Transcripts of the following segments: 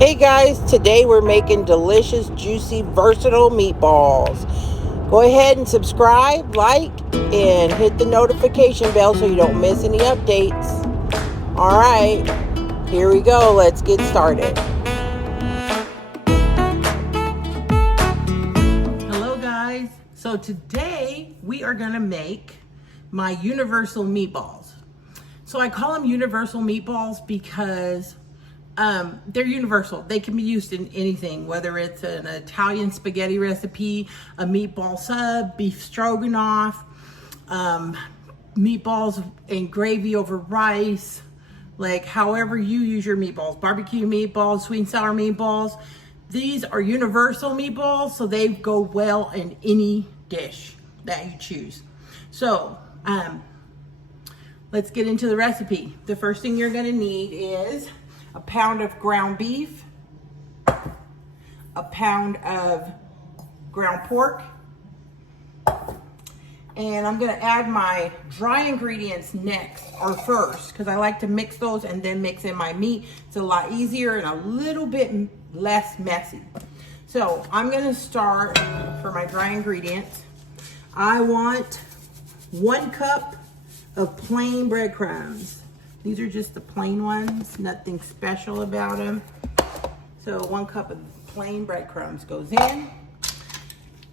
Hey guys, today we're making delicious, juicy, versatile meatballs. Go ahead and subscribe, like, and hit the notification bell so you don't miss any updates. Alright, here we go. Let's get started. Hello guys. So today we are going to make my universal meatballs. So I call them universal meatballs because they're universal. They can be used in anything, whether it's an Italian spaghetti recipe, a meatball sub, beef stroganoff, meatballs and gravy over rice, like however you use your meatballs, barbecue meatballs, sweet and sour meatballs. These are universal meatballs, so they go well in any dish that you choose. So let's get into the recipe. The first thing you're gonna need is a pound of ground beef, a pound of ground pork, and I'm gonna add my dry ingredients next or first because I like to mix those and then mix in my meat. It's a lot easier and a little bit less messy. So I'm gonna start for my dry ingredients. I want 1 cup of plain breadcrumbs. These are just the plain ones, nothing special about them. So 1 cup of plain breadcrumbs goes in.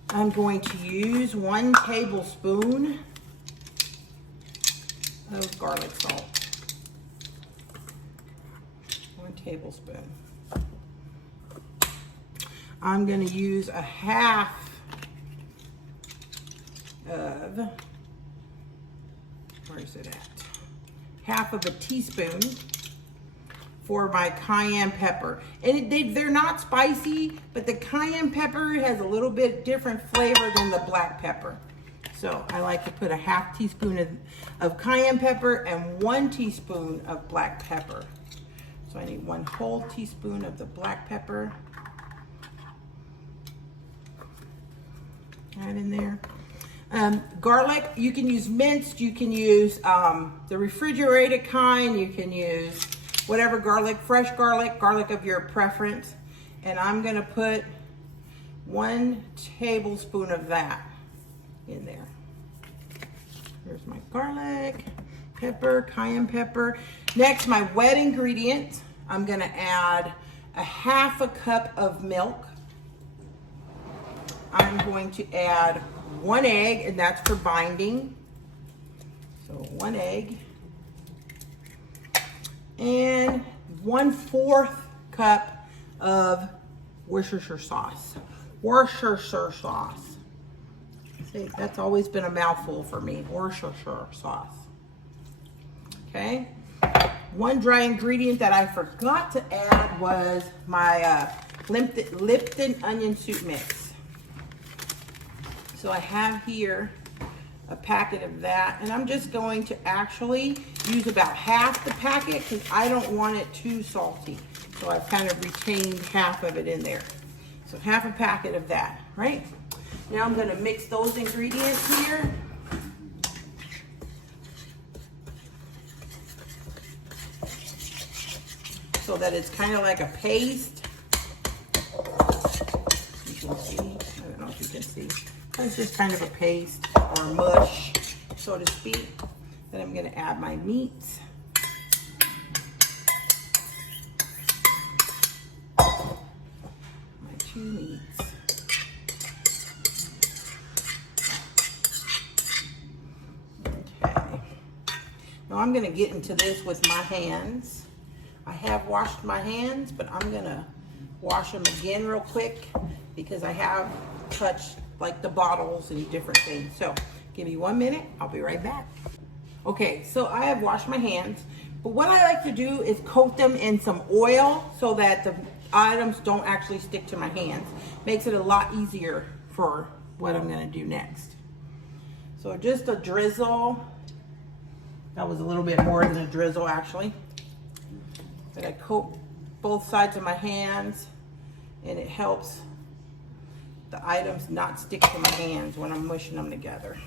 I'm going to use 1 tablespoon of garlic salt. 1 tablespoon. I'm going to use a half of, where is it at? Half of a teaspoon for my cayenne pepper. And they're not spicy, but the cayenne pepper has a little bit different flavor than the black pepper. So I like to put a half teaspoon of cayenne pepper and 1 teaspoon of black pepper. So I need 1 whole teaspoon of the black pepper. Add in there. Garlic, you can use minced, you can use the refrigerated kind, you can use whatever garlic, fresh garlic, garlic of your preference. And I'm gonna put 1 tablespoon of that in there. Here's my garlic, pepper, cayenne pepper. Next, my wet ingredient, I'm gonna add a half a cup of milk. I'm going to add 1 egg, and that's for binding. So 1 egg. And 1/4 cup of Worcestershire sauce. Worcestershire sauce. See, that's always been a mouthful for me, Worcestershire sauce. Okay. 1 dry ingredient that I forgot to add was my Lipton onion soup mix. So I have here a packet of that, and I'm just going to actually use about half the packet because I don't want it too salty. So I've kind of retained half of it in there. So half a packet of that, right? Now I'm gonna mix those ingredients here. So that it's kind of like a paste. You can see, I don't know if you can see. It's just kind of a paste or mush, so to speak. Then I'm gonna add my meats. My 2 meats. Okay. Now I'm gonna get into this with my hands. I have washed my hands, but I'm gonna wash them again real quick because I have touched like the bottles and different things. So give me 1 minute, I'll be right back. Okay, so I have washed my hands, but what I like to do is coat them in some oil so that the items don't actually stick to my hands. Makes it a lot easier for what I'm gonna do next. So just a drizzle. That was a little bit more than a drizzle actually. But I coat both sides of my hands and it helps the items not stick to my hands when I'm mushing them together.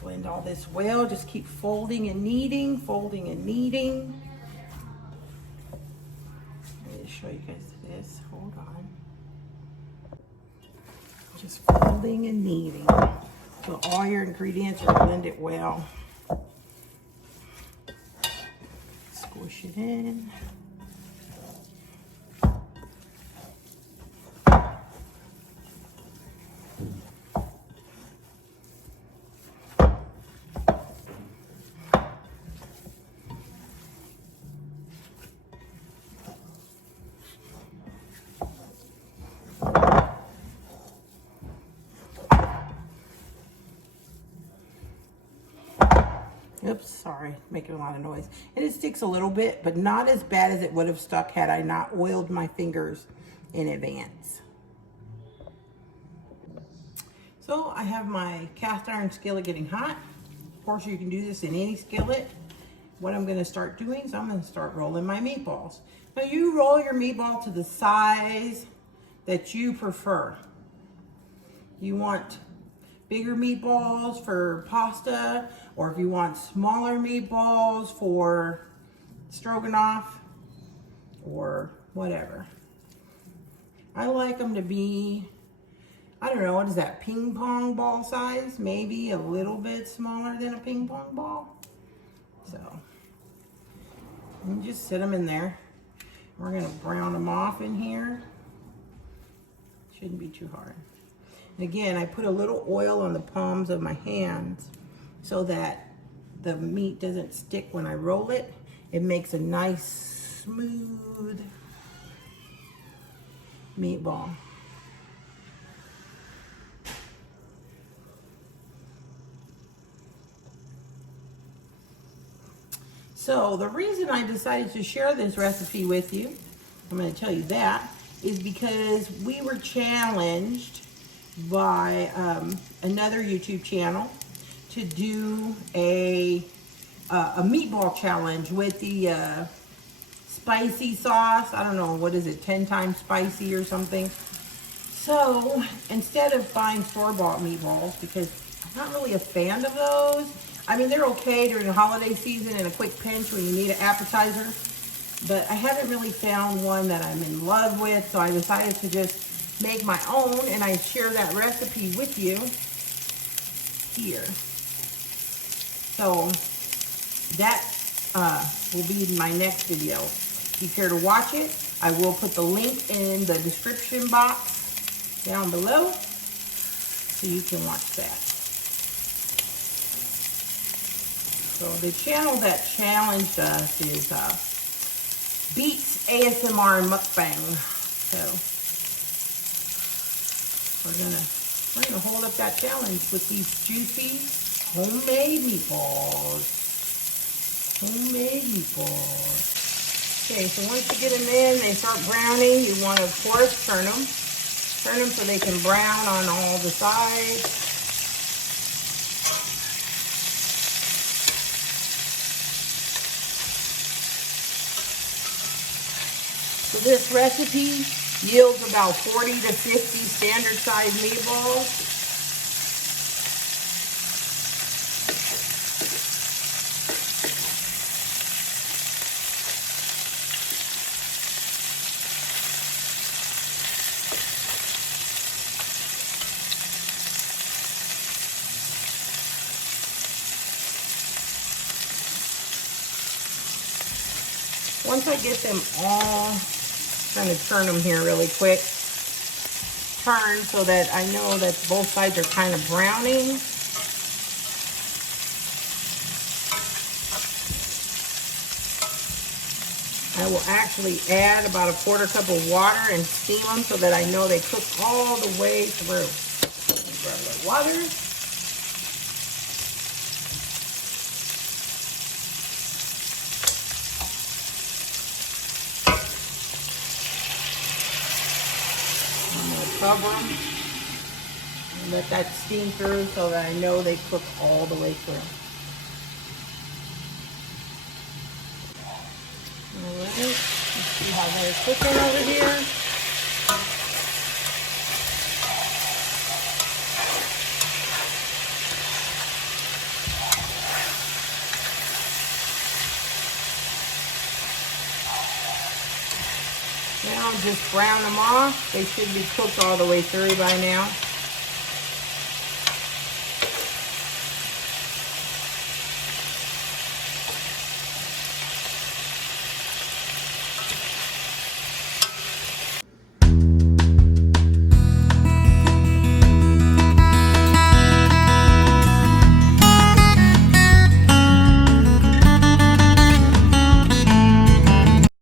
Blend all this well, just keep folding and kneading, folding and kneading. show you guys this. Hold on. Just folding and kneading. So all your ingredients are blended well. Squish it in. Oops, sorry, making a lot of noise. And it sticks a little bit, but not as bad as it would have stuck had I not oiled my fingers in advance. So I have my cast iron skillet getting hot. Of course, you can do this in any skillet. What I'm gonna start doing is I'm gonna start rolling my meatballs. Now you roll your meatball to the size that you prefer. You want bigger meatballs for pasta, or if you want smaller meatballs for stroganoff, or whatever. I like them to be, I don't know, what is that, ping pong ball size? Maybe a little bit smaller than a ping pong ball. So, you just sit them in there. We're gonna brown them off in here. Shouldn't be too hard. And again, I put a little oil on the palms of my hands so that the meat doesn't stick when I roll it. It makes a nice, smooth meatball. So the reason I decided to share this recipe with you, I'm going to tell you that, is because we were challenged by another YouTube channel to do a meatball challenge with the spicy sauce. I don't know, what is it, 10 times spicy or something. So instead of buying store-bought meatballs, because I'm not really a fan of those. I mean, they're okay during the holiday season in a quick pinch when you need an appetizer, but I haven't really found one that I'm in love with, so I decided to just make my own, and I share that recipe with you here. So that will be my next video. If you care to watch it, I will put the link in the description box down below so you can watch that. So the channel that challenged us is Beats ASMR and Mukbang. So we're gonna hold up that challenge with these juicy homemade meatballs. Homemade meatballs. Okay, so once you get them in, they start browning. You want to, of course, turn them so they can brown on all the sides. So this recipe yields about 40 to 50 standard size meatballs. Once I get them all, I'm going to turn them here really quick. Turn so that I know that both sides are kind of browning. I will actually add about a quarter cup of water and steam them so that I know they cook all the way through. Grab a little water. Cover them and let that steam through so that I know they cook all the way through. Alright, let's see how they're cooking over here. Now just brown them off. They should be cooked all the way through by now.